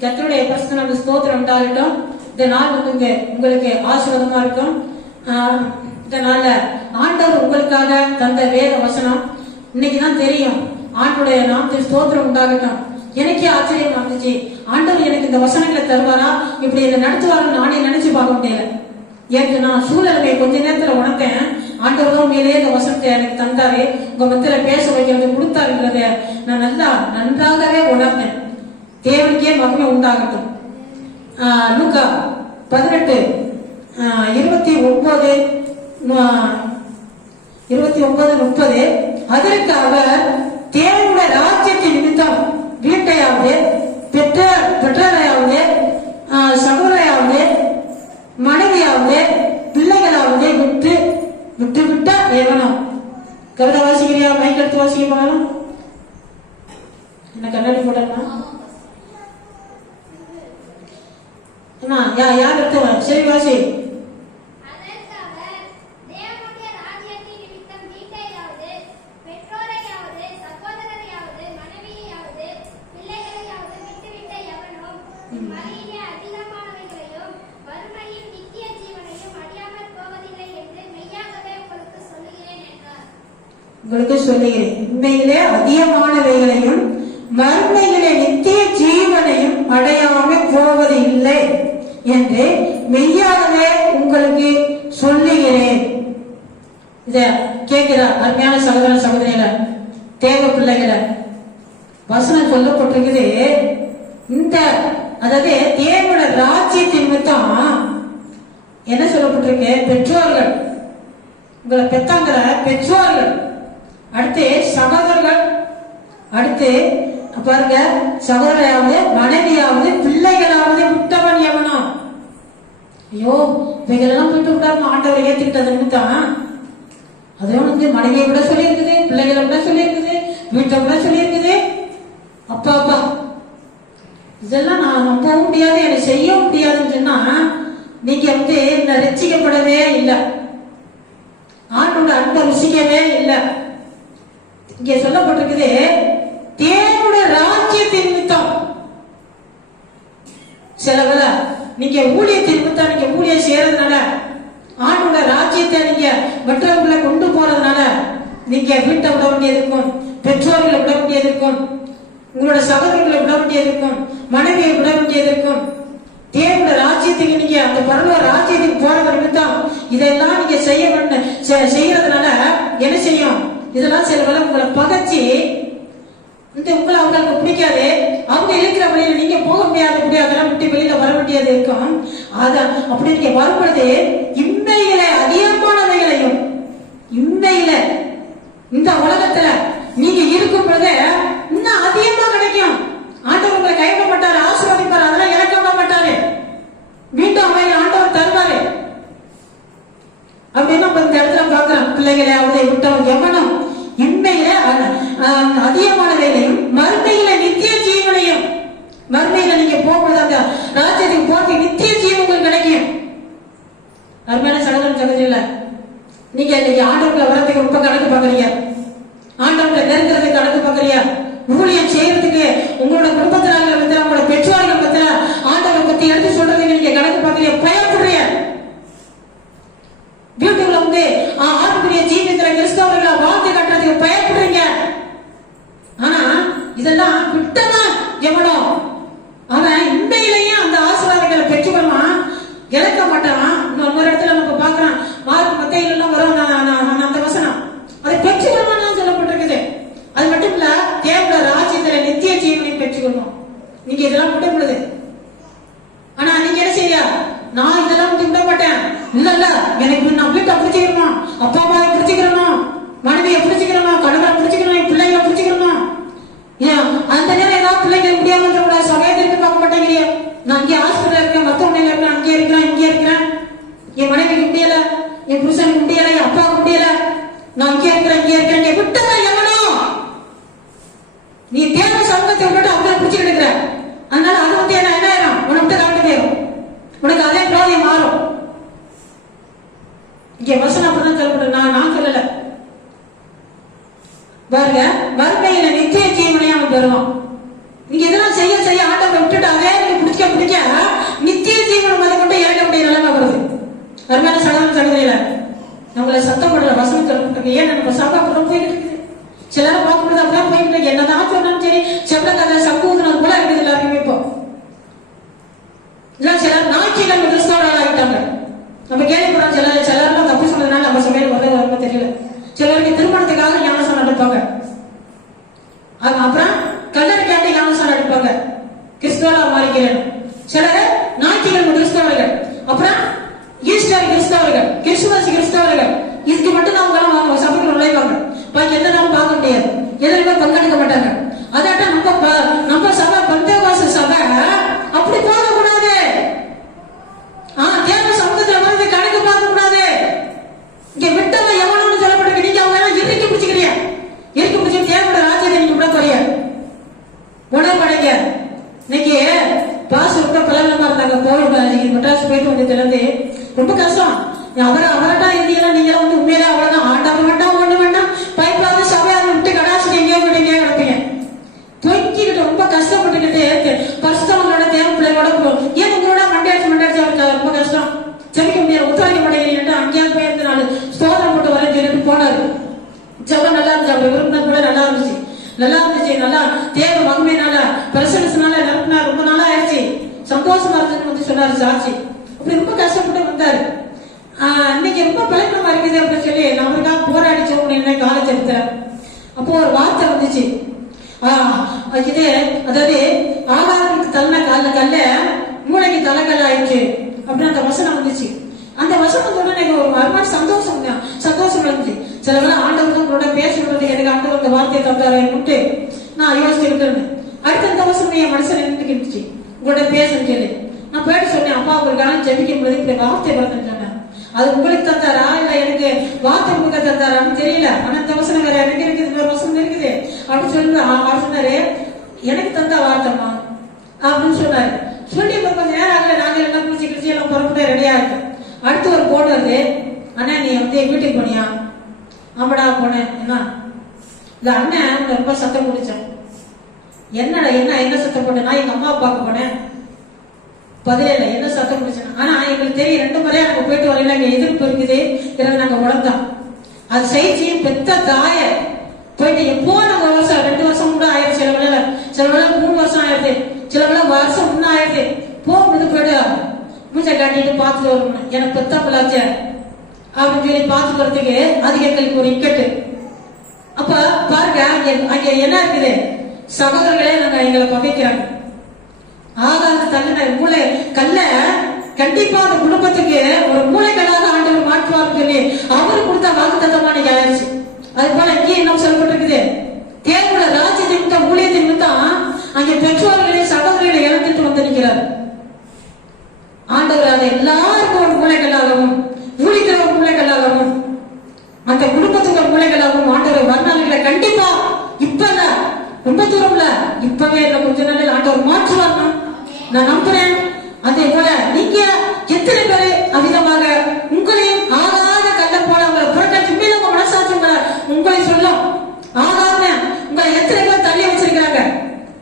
கர்த்தருடைய பரிசுத்த ஸ்தோத்திரம் உண்டாகட்டும். இந்த நாள் உங்களுக்கு ஆசீர்வாதமா இருக்கும். இதனால ஆண்டவர் உங்களுக்காக தந்த வேத வசனம் இன்னைக்குதான் தெரியும். ஆண்டோடைய நாமத்தில் ஸ்தோத்திரம் உண்டாகட்டும். எனக்கே ஆச்சரியமா இருந்துச்சு, ஆண்டவர் எனக்கு இந்த வசனங்களை தருவாரா, இப்படி இதை நடத்துவாருன்னு நானே நினைச்சு பார்க்க முடியல. ஏற்று நான் சூழலை கொஞ்ச நேரத்துல உணர்த்தேன். ஆண்டவர் தான் மேலே இந்த வசனத்தை எனக்கு தந்தாரு, உங்க மத்தியில பேச வைக்கிறது கொடுத்தாருன்றத நான் நன்றாகவே உணர்ந்தேன். தேவனுக்கே மகிமை உண்டாகட்டும். லூக்கா 18:29-30 அதற்கு அவர் தேவனுடைய ராஜ்யத்தின் நிமித்தம் வீட்டையாவது பெற்றோரையாவது சகோதரையாவது மனைவியாவது பிள்ளைகளாவது விட்டு விட்டா ஏவனும். கவிதை வாசிக்கிறியா? மைக் எடுத்து வாசிக்க போனாலும் என்ன கண்ணாடி போட்டா யார் எடுத்து? சரி வாசி. உங்களுக்கு சொல்லுகிறேன், உண்மையிலே அதிகமானவைகளையும் மறுமையிலே நித்திய ஜீவனையும் அடையாமல் போவது இல்லை என்று மெய்யாகவே உங்களுக்கு சொல்லுகிறேன். இத கேட்கிறார் அருமையான சகோதர சகோதரிகளை, தேவ பிள்ளைகளை. வசனம் சொல்லப்பட்டிருக்குது. இந்த அதாவது தேவனோட ராஜ்யத்தின் நிமித்தம் என்ன சொல்லப்பட்டிருக்கு? பெற்றோர்கள், உங்களை பெத்தாங்கிற பெற்றோர்கள், அடுத்து சகோதரர்கள், அடுத்து பாருங்க சகோதரையாவது மனைவியாவது பிள்ளைகளாவது விட்டவன் எவனோ. ஐயோ இவைகளெல்லாம் போயிட்டு விட்டாரு ஆண்டவரை ஏத்துக்கிட்டது நிமித்தம். அதுவும் மனைவியை விட சொல்லி இருக்குது, பிள்ளைகளை விட சொல்லி இருக்குது, வீட்டை விட சொல்லி இருக்குது. அப்பா அப்பா இதெல்லாம் நான் நம்பவும் முடியாது, என்னை செய்ய முடியாதுன்னு சொன்னா நீங்க இந்த ரட்சிக்கப்படவே இல்லை, ஆண்டோட அன்பை ருசிக்கவே இல்லை. இங்க சொல்லப்பட்டிருக்குது தேவனுடைய ராஜ்யத்தின் நிமித்தம். சிலவல நீங்க ஊழியத்தின் நிமித்தம் நீங்க ஊழியம் செய்யறதுனால, ஆண்டோட ராஜ்யத்தை நீங்க மற்றவர்களை கொண்டு போறதுனால நீங்க வீட்டை விட வேண்டியது இருக்கும், பெற்றோர்களை விட வேண்டியது இருக்கும், உங்களோட சகோதரர்களை விட வேண்டியது இருக்கும், மனைவியை விட வேண்டியது இருக்கும். தேவனுடைய ராஜ்யத்துக்கு நீங்க அந்த பரலோக ராஜ்யத்துக்கு போறது நிமித்தம் இதெல்லாம் நீங்க செய்யறதுனால என்ன செய்யும்? இதெல்லாம் சில வேலை உங்களை பகச்சு உங்களை அவங்களுக்கு பிடிக்காது, அவங்க இருக்கிற வழியில நீங்க போக முடியாது, அதெல்லாம் விட்டு வெளியில வர வேண்டியது இருக்கும். அப்படி நீங்க வரும்பொழுது இன்மையில அதிகமானவைகளையும், இன்மையில இந்த உலகத்துல நீங்க இருக்கும் பொழுது இன்னும் அதிகமா கிடைக்கும். ஆண்டவர் உங்களை கைவிட மாட்டாரு, ஆசீர்வதிப்பாரு, அதெல்லாம் இழக்க மாட்டாரு, மீண்டும் அவைகள் ஆண்டவர் தருவாரு. அப்படின்னு நம்ம இந்த இடத்துல பாக்குறோம். பிள்ளைகளை அவளை விட்டவன் எவனும் இன்மையில அதிகமானவைகளையும் மறுமையில நித்திய ஜீவனையும். மறுமையில நீங்க போகும்போது அந்த ராஜ்யத்துக்கு போட்டு நித்திய ஜீவங்கள் கிடைக்கும். அருமையான சகோதரன் சகோதரில, நீங்க இன்னைக்கு ஆண்டவர்களை வரதுக்கு ரொம்ப கணக்கு பாக்குறீங்க, ஆண்டவர்களை நெருங்குறதுக்கு கணக்கு பாக்குறீங்க, ஊழியம் செய்யறதுக்கு உங்களோட குடும்பத்தினால பத்திர உங்களோட பெற்றோர்கள் பத்திர ஆண்டவரை பத்தி எடுத்து சொல்றதுக்கு நீங்க கணக்கு பாக்குறீங்க, பயப்படுறீங்க. வீட்டுக்குள்ள ஆண்குரிய ஜீவியத்துல கிறிஸ்தவர்களை வாழ்க்கை கட்டுறதுக்கு பயப்படுறீங்க. ஆனா இதெல்லாம் விட்டனா எவனோ அவன் உண்மையிலேயே அந்த ஆசீர்வாதங்களை பெற்றுக்கொள்வான், இழக்க மாட்டான். இன்னொரு இடத்துல நம்ம பாக்குறோம், மார்க் மத்தையில எல்லாம் வரும் அந்த வசனம், அதை பெற்றுக்கொள்வான் சொல்லப்பட்டிருக்குது. அது மட்டும் இல்ல, தேவனுடைய ராஜ்யத்துல நித்திய ஜீவனை பெற்றுக்கொள்வோம். நீங்க இதெல்லாம் விட முடியுது. ஆனா நீங்க என்ன செய்ய? நான் இதெல்லாம் விட மாட்டேன். இல்ல எனக்கு நான் வீட்டை பிடிச்சிக்கிறோம், அப்பா அம்மாவை பிடிச்சிக்கிறோம், மனைவியை பிடிச்சிக்கிறோம், கணவரை பிடிச்சிக்கிறோம், என் பிள்ளைகளை பிடிச்சிக்கிறோம். அந்த நேரம் ஏதாவது பிள்ளைகள் முடியாம கூட சமயத்திற்கு பார்க்க மாட்டேங்கிறீங்க. நான் இங்கே ஹாஸ்பிட்டல் இருக்கேன், மருத்துவமனையில இருக்கேன், அங்கே இருக்கிறேன், இங்கே இருக்கிறேன், என் மனைவிக்கு முடியல, என் புருஷனுக்கு முடியல, என் அப்பாவுக்கு முடியல, நான் இங்கே இருக்கிறேன், இங்கே இருக்கிறேன். விட்டதா எவனோ? நீ தேவ சமூகத்தை விட்டு அவங்களை பிடிச்சிக்கிட்டு இருக்கிற. அதனால அது என்ன ஆயிரும்? உனக்கு காட்டு போயிடும், உனக்கு அதே பிரோதியம் மாறும். இங்க வசனம் அப்படிதான் சொல்லப்படும், நான் சொல்லல. பாருங்க, மறுமையில நித்திய ஜீவனையும் அவன் பெறுவான். நீங்க இதெல்லாம் செய்ய ஆண்டவரை விட்டுட்டு சொல்லிட்டு அதே நீங்க பிடிக்க பிடிக்க நித்திய ஜீவனம் அதை கொண்டு இறங்க வேண்டிய நிலைமை வருது. அருமையான சகோதர சகோதரியில நம்மள சத்தம் போடுற வசனம் சொல்லிட்டு ஏன் நம்ம சபை அப்படிதான் போயிட்டு இருக்குது. சிலரை பார்க்கும்போது அப்படிதான் போயிட்டு இருக்கு. என்னதான் சொன்னாலும் சரி செவ்வள கதை சம்பூதனம் போல இருக்குது எல்லாருக்குமே. இப்போ இல்ல சிலர் நாய்ச்சிகள் கிறிஸ்தவர்கள் ஆகிட்டாங்க. நம்ம கேள்விப்படுறோம் சிலர்லாம் தப்பு சொன்னதுனால நம்ம சபையில் வருது தெரியல. சிலருக்கு திருமணத்துக்காக ஞானசனம் எடுப்பாங்க. அப்புறம் கல்லறைக்காண்டி ஞானசனம் எடுப்பாங்க. கிறிஸ்தவலா மாறிக்கிறேன். சிலர் நாய்ச்சிகள் கிறிஸ்தவர்கள், அப்புறம் ஈஸ்டர் கிறிஸ்தவர்கள், கிறிஸ்துமஸ் கிறிஸ்தவர்கள். இதுக்கு மட்டும் தான் அவங்க சபைக்கு நுழைவாங்க. பாக்கி எந்த நாளும் பார்க்க முடியாது, எதுலையுமே பங்கெடுக்க மாட்டாங்க. அதாட்ட நம்ம சபை பந்தேவாச சபை அப்படி போகக்கூடாது. தேவ சமூகத்துல வந்து கணக்கு பார்க்க கூடாது. இங்க விட்டவன் எவனும் சொல்லப்பட்டிருக்கு. நீங்க அவங்க எல்லாம் இறுக்கி பிடிச்சுக்கிறீங்க. இறுக்கி பிடிச்சி தேவையோட ராஜ்யத்தை நீங்க விட போறீங்க. உணர்வடைங்க. இன்னைக்கு பாசு ரொம்ப பலவீனமா இருந்தாங்க. கோவில் மெட்ராஸ் போயிட்டு வந்ததுல இருந்து ரொம்ப கஷ்டம். அவரட்டா இந்தியெல்லாம் நீங்க வந்து உண்மையிலே அவ்வளவுதான். ஆண்டாம வேண்டாம், ஒண்ணு வேண்டாம், பைப்பாவது சபையை விட்டு கடாசிட்டு எங்கேயோ போயிட்டு எங்கேயோ கிடப்பீங்க. தொங்கிக்கிட்டு ரொம்ப கஷ்டப்பட்டுக்கிட்டு பரிசுத்தவங்களோட தேவ பிள்ளைகளோட ஏன் உங்களோட மண்டையாச்சு ரொம்ப கஷ்டம். செவிக்க முடியாது, ஒத்துழைக்க மாட்டேங்கிறீங்க. அங்கேயாவது போயிருந்து நாலு சோதனை போட்டு வரேன்னு சொல்லிட்டு போனாரு. ஜபம் நல்லா இருந்துச்சு. அவர் விரும்பினது கூட நல்லா இருந்துச்சு. நல்லா தேவ மகிமையினால பிரசனத்தினால நிரப்பினா ரொம்ப நாளா ஆயிடுச்சு. சந்தோஷமா இருந்துன்னு வந்து சொன்னாரு சாட்சி. அப்படி ரொம்ப கஷ்டப்பட்டு வந்தாரு. இன்னைக்கு ரொம்ப பழக்கமா இருக்குது அப்படின்னு சொல்லி நான் அவருக்காக போராடிச்சோம் காலேஜ் எடுத்தேன். அப்போ ஒரு வார்த்தை வந்துச்சு. இது அதாவது ஆகாரத்துக்கு தள்ள கல்ல மூளைக்கு தலைக்கல் ஆயிடுச்சு அப்படின்னு அந்த வசனம் வந்துச்சு. அந்த வசனம் சொன்னா எனக்கு ஒரு மாதிரி சந்தோஷம் இருந்துச்சு. சில வேலை ஆண்டவர் உங்களோட பேசுறது எனக்கு ஆண்டவர் இந்த வார்த்தையை தந்தாரு நான் யோசிச்சுட்டு இருந்தேன். அடுத்த அந்த வசனம் என் மனசுல நின்றுக்கிட்டுச்சு. உங்களோட பேசுன்னு சொல்லி நான் போயிட்டு சொன்னேன், அப்பா உங்களுக்காக ஜெபிக்கும் பொழுது இப்படி வார்த்தை பிறந்தேன்னு சொன்னேன். அது உங்களுக்கு தந்தாரா இல்ல எனக்கு வார்த்தை கொடுக்க தந்தாரான்னு தெரியல. ஆனா இந்த வசனம் வேற எனக்கு இருக்குது, இன்னொரு வசனம் இருக்குது அப்படின்னு சொல்லி அவர் சொன்னாரு, எனக்கு தந்தா வார்த்தைமா அப்படின்னு சொன்னாரு. சொல்லி இப்ப கொஞ்சம் நேரம் ஆகல. நாங்க எல்லாம் குளிச்சு கிழிச்சு எல்லாம் புறப்பட்டு ரெடியா இருக்கு. அடுத்து ஒரு போன் வருது, அண்ணா நீ வந்து வீட்டுக்கு போனியா? ஆமாடா போனேன். என்ன இந்த அண்ணன் ரொம்ப சத்தம் முடிச்சேன். என்னடா என்ன சத்தம் போட்டேன்? நான் எங்க அம்மா அப்பாவுக்கு போனேன். பதிலே இல்லை, என்ன சத்தம் முடிச்சேன். ஆனா எங்களுக்கு தெரியும் 2 முறையா நாங்க போயிட்டு வரையில அங்க எதிர்ப்பு இருக்குது. இதெல்லாம் நாங்க உடந்தோம். அது செய்தி பெத்த தாய போயிட்டு எப்போ நாங்க வருஷம் 2 வருஷம் கூட ஆயிடுச்சு. சில வேலை 3 வருஷம் ஆயிடுது, சில வேலை வருஷம் முன்ன ஆயிடுது. போகும்போது போயிட்டு மூச்சை காட்டிட்டு பார்த்துட்டு வரணும். எனக்கு பெத்த பிள்ளாச்ச அப்படின்னு சொல்லி பார்த்துட்டு வரதுக்கு அது எங்களுக்கு ஒரு இக்கட்டு. அப்ப பாருங்க அங்க என்ன இருக்குது, சகோதரர்களே நாங்க எங்களை பகைக்கிறாங்க. ஆகாத தள்ளின மூளை கல்ல கண்டிப்பா அந்த குடும்பத்துக்கு ஒரு மூளைகளாக ஆண்டவர் மாற்றுவார் சொல்லி அவரு கொடுத்த வாக்கு தத்தமான ஆயிடுச்சு. அது போல இங்கே என்ன சொல்லப்பட்டிருக்குது, தேவோட ராஜ்ய நிமித்தம் ஊழியத்தின் நிமித்தம் அங்கே பெற்றோர்களே சகோதரர்களை இழந்துட்டு வந்து நிற்கிறார். ஆண்டவர் அதை எல்லாருக்கும் ஒரு மூளைகளாகவும் ஊழிக்கிற மூளைகளாகவும் அந்த குடும்பத்துக்கு ஒரு மூளைகளாகவும் ஆண்டவர் வர்ணாளிகளை கண்டிப்பா இப்ப இல்ல, ரொம்ப தூரம்ல, இப்பவே கொஞ்ச நாளில் ஆண்டவர் மாற்றுவார் நான் நம்புறேன். அதே போல நீங்க எத்தனை பேரு அவிதமாக உங்களையும் ஆகாத கல்ல போல உங்களை புறக்கணிச்சு உண்மையில உங்க மனசாட்சி உங்களை சொல்லும் ஆகாத உங்களை எத்தனை பேர் தள்ளி வச்சிருக்கிறாங்க.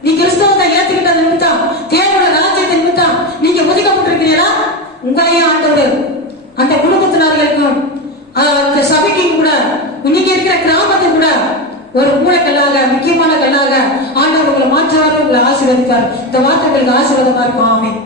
நீ கிறிஸ்தவத்தை ஏத்துக்கிட்டது நிமித்தம் தேவோட ராஜ்யத்தை நிமித்தம் நீங்க ஒதுக்கப்பட்டிருக்கிறீங்களா? உங்களையும் ஆண்டவர் அந்த குடும்பத்தினர்களுக்கும் அந்த சபைக்கும் கூட நீங்க இருக்கிற கிராமத்துக்கு கூட ஒரு மூளைக்கல்லாக முக்கியமான கல்லாக ஆண்டவர் உங்களை மாற்றுவார், உங்களை ஆசீர்வதிப்பார். இந்த வார்த்தை உங்களுக்கு ஆசீர்வாதமா இருக்கும். ஆமென்.